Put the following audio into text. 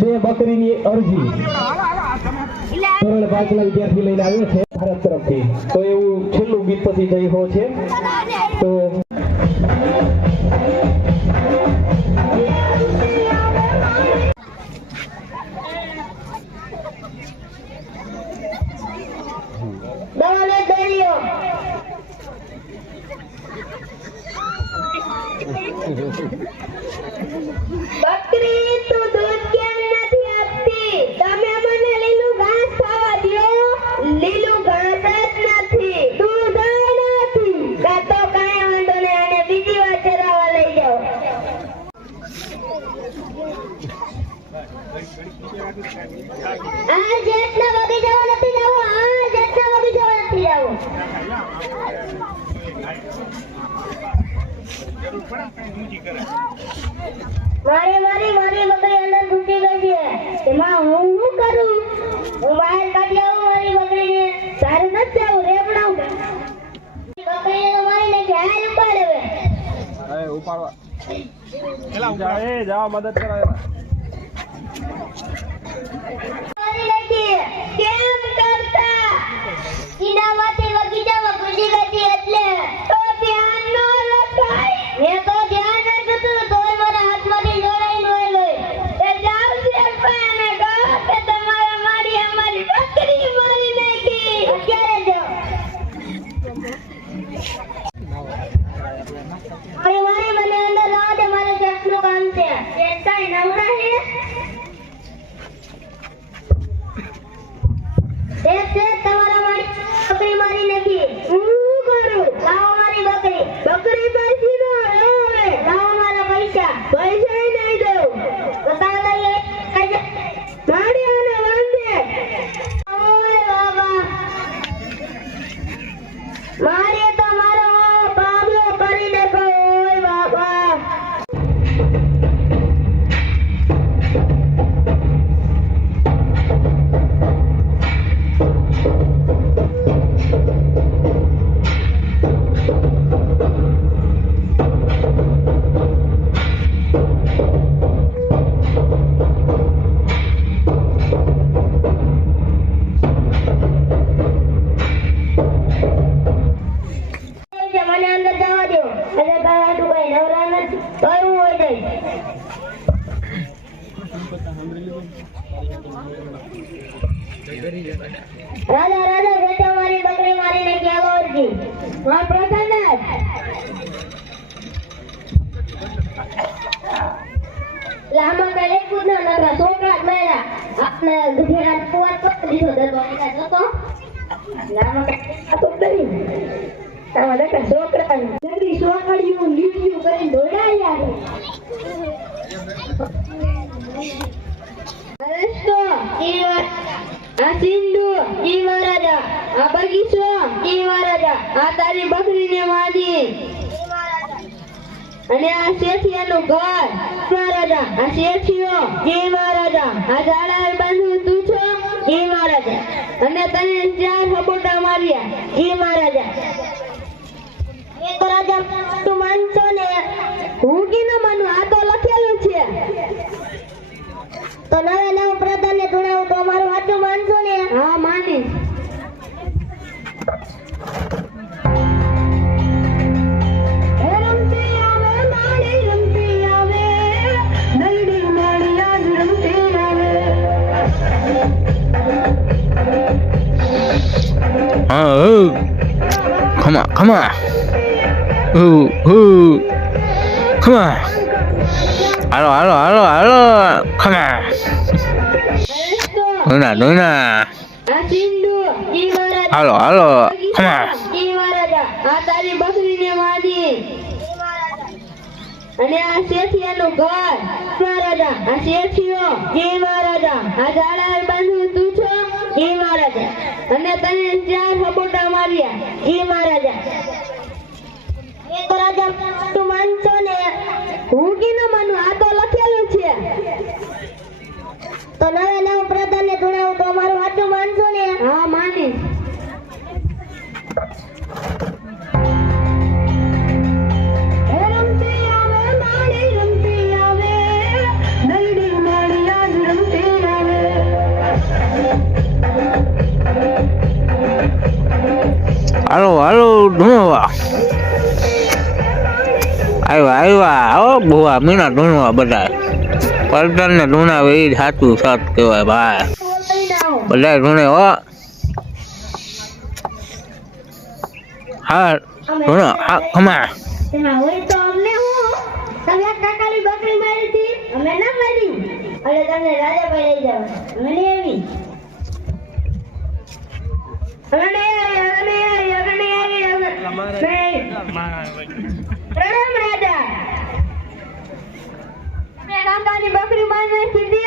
બે બકરીની અરજી ધોરણ 5 ના વિદ્યાર્થી લઈને આવ્યો છે ભારત તરફથી. તો એવું છેલ્લું ગીત પછી જઈ હો છે. તો બકરી તું દૂધ કેમ નથી આપતી? તમે મને લીલું ઘાસ ખાવા દ્યો. લીલું ઘાસ જ નથી, દૂધ નથી. કાં તો કાંઈ વાંધો નહીં, આને બીજી વાર ચરાવવા લઈ જાઓ. આ જેટલા બગીચાઓ નથી જવું, આ જેટલા બગીચાઓ નથી જવું. મારી બકરી અંદર ઘૂસી ગઈ છે. એમાં હું શું કરું? હું બહાર કાઢી આવું મારી બકરીને. સારું નથી આવું, રેપડાવું. બકરીને તો મારી નાખી. હાલ ઉપાડ હવે. અરે ઉપાડવા જાઓ મદદ કરો. મારી નાખી. કેમ કરતા? ઈનામાંથી બગીચામાં ઘૂસી ગઈ હતી એટલે તો ધ્યાન ન રખાય. મેં તો ધ્યાન રાખ્યું તોય મારા હાથમાંથી જોડાઈ ન ગઈ. એ જાવ છે પણ કહો કે તમારા મારી અમારી બકરી મારી નાખી. અત્યારે જાઓ. મારી મને અંદર લાવો દે, મારે જેટલું કામ છે. એટલા નવરા છે તમારા મારી બકરી મારી નાખી. હું કરું? લાવો મારી બકરી. બકરી પાછી નો હવે. લાવો મારા પૈસા. પૈસા નહીં દઉં તો તારે મારી આને વાંધે. ઓય બાબા, મારે તો મારો બાબલો કરી નાખો. ઓય બાબા, મને અંદર જવા દો. એટલે તારા તું કઈ નવરા નથી તો હું હોય જઈશ. રાજા બેટા મારી બકરી મારી નાખી. આવો અરજી માર પ્રસન્ન આમાં કઈ લેખું ના નકરા છોકરા જ મળ્યા. આપણે ગુજરાત કુવા પકડી દીધો દરબાર જતો. આમાં કઈ તો નહીં. આમાં નકરા છોકરા નકરી છોકરીઓ લીટીઓ કરીને દોડાયા. અરેસ્તો ઈવા આ સિંધુ ઈ મહારાજા, આ બગીચો ઈ મહારાજા, આ તારી બકરીને મારી અને આ શેઠિયાનું ઘર મહારાજા, આ શેઠિયો ઈ મહારાજા, આ ઝાડા બાંધું તું છો ઈ મહારાજા, અને તને 4 સપોટા માર્યા ઈ મહારાજા. એક રાજા તું માનશો ને હું કી ન માનું? આ તો લખેલું છે. તો નવ પ્રધાનને જણાવું તો અમારું સાચું માનશો ને? હા માનીશ. Come on, come on. Ooh. Come on. Hello. Come on. Luna. Hello. Come on. આ તારી બકરીને મારી અને આ શેઠિયાનું ઘર મહારાજા, આ શેઠિયો જી મહારાજા, આ ઝાડા બાંધું તું છો જી મહારાજા, અને તને 4 સપોટા માર્યા જી મહારાજા. એક રાજા તું માનશો ને હું કી ન માનું? આ તો લખેલું છે. તો નવ પ્રધાનને જણાવું તો અમારું સાચું માનશો ને? હા માનીશ. રમતી આવે હાલો હાલો ધૂણવા આવ્યા હો બુઆ મીના ધૂણવા બધા પલટન ને ધૂણાવે એ સાચું સત કહેવાય ભાઈ બધા ધૂણે હો હા ધૂણો હા ખમા એમાં હોય તો અમને હું તમે કાકાની બકરી મારી હતી અમે ના મારી એટલે તમને રાજા ભાઈ લઈ જાવ અમે નહીં આવી પ્રણામ રાજા મેં કાકાની બકરી મારી સીધી